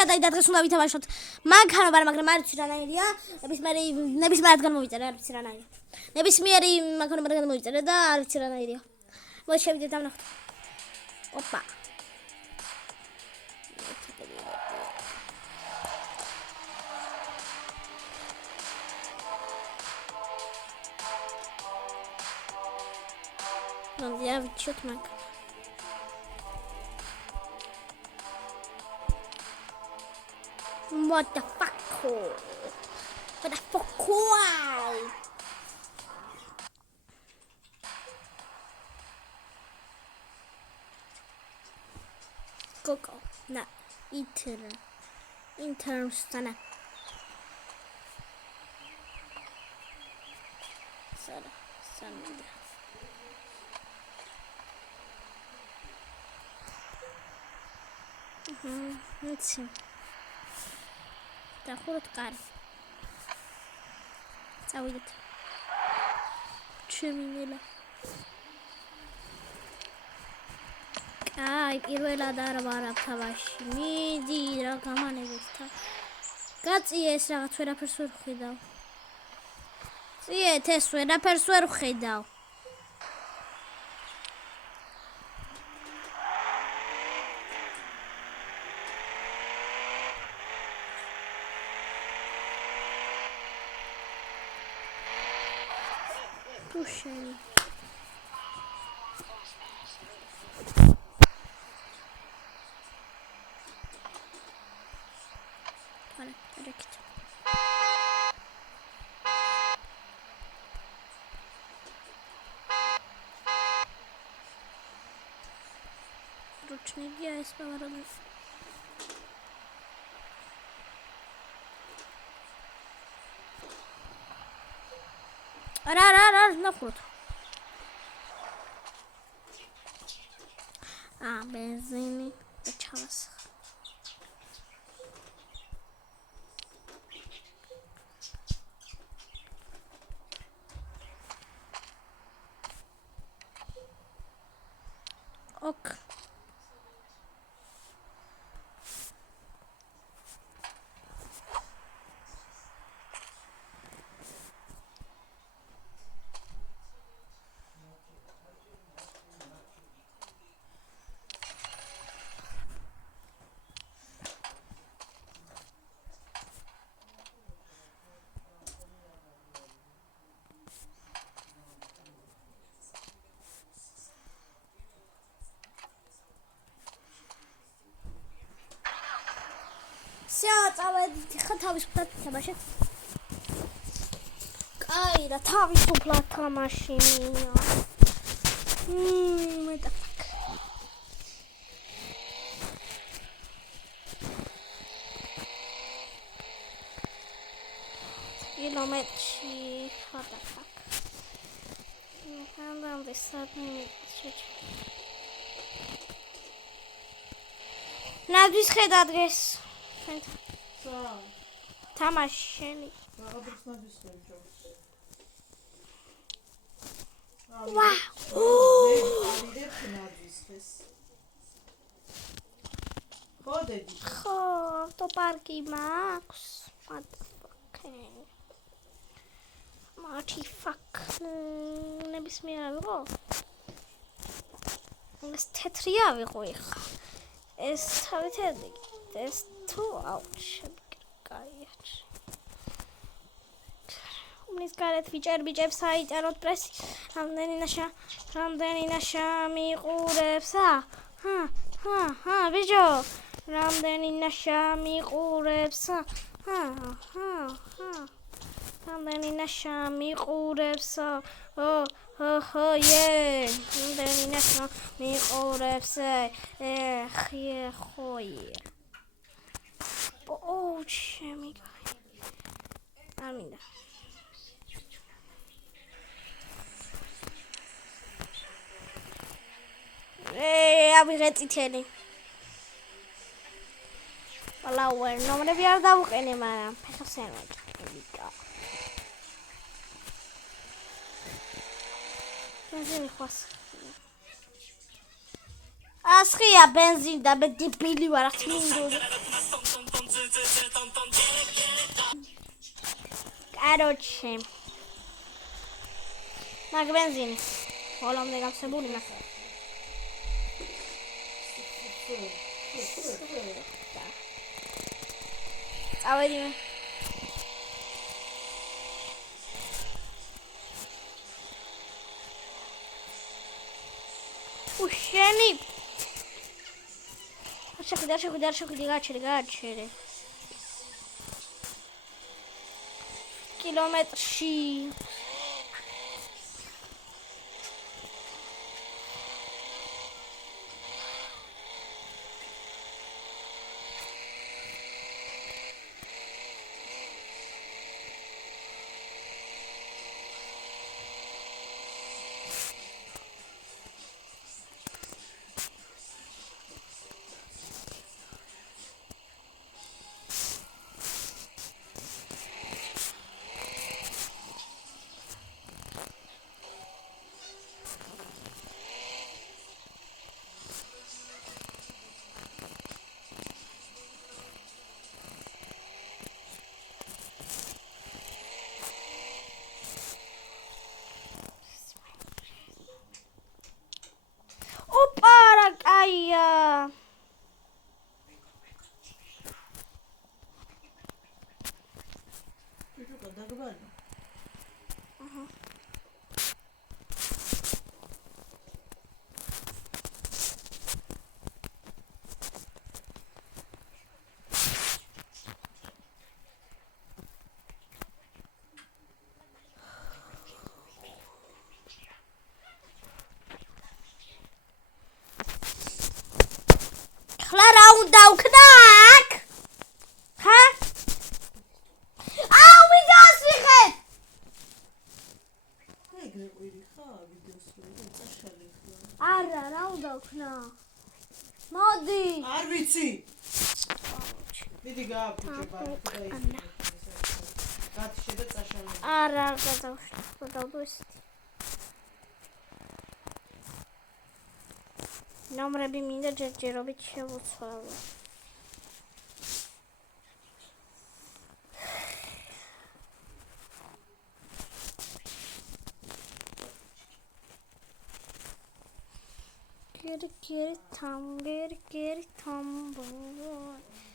4 და დღეს უნდა ვითამაშოთ მანქანა, მაგრამ არ ვიცი რანაირია. ნებისმიერ რადგან მოვიწერე, არ ვიცი რანაირია. ნებისმიერი მანქანა რადგან მოვიწერე და არ ვიცი რანაირია. მოდი შევიდეთ დავნახოთ. ოპა. Я чё-то маг. What the fuck? What the fuck? Coco. Na. International. Sara. Sandra. Let's და ხუროთ კარი. წავიდეთ. ჩემი ნელა. აი, პირველად არ ვარ თავაში. მიდი რა გამანებით თა. გაწიეს რაღაც ვერაფერს ვერ ხედავ. წიეთ ეს ვერაფერს ვერ ხედავ. Pushing. Direkt. Ручник я из поворота. Ра, нахуй. Бензин. Почалось. Ок. Все, წავედით თავისუფლად თამაშეთ. კაი რა თავისუფლად თამაშია. მეტა. კილომეტრში ხატაკ. Handam desatni. ნაგვის ხედა დღეს. თამაშენი. ხო, ავტოპარკი მაქვს. მათი ფაკ. ნებისმიერ ავიღო. ეს თეთრი ავიღო ეხა. ეს თავითადი. ეს თუ აუჩებკაიათ. უმის გარეთ ბიჭებს აიწეროთ პრესი. რამდენი ნაშა მიყურებს. ბიჭო. რამდენი ნაშა მიყურებს. რამდენი ნაშა მიყურებს. რამდენი ნაშა მიყურებს. ხოიე. ჩემი კაი. ამინდა. ავიღე წითელი. Flower ნომრები არ დავუყენე, მაგრამ ფეხებს არ ვაკეთებ. ბენზინი ხوас. ასხია ბენზინი და მე დებილი ვარ, ახ მინდოდი. Короче. Მაგ бенზინი. Ხოლმე გავსებული მაქვს. წავედი მე. უშენი. არ გაჩერე. კილომეტრში. Aia. Clara უნდა ვქნაკ? ხა? აუ ვიდეოს ვიხეთ. ეგრე ყვირი ხა ვიდეოს ვიღე წაშალე ხა. არა, რა უნდა ვქნა? მოდი. არ ვიცი. დიდი გააფუჭება და ის. გათიშე და წაშალე. არა, გადავდო ისეთი. ნომრები მინდა ჯერჯერობით შევუცვალო. Geri tam boy.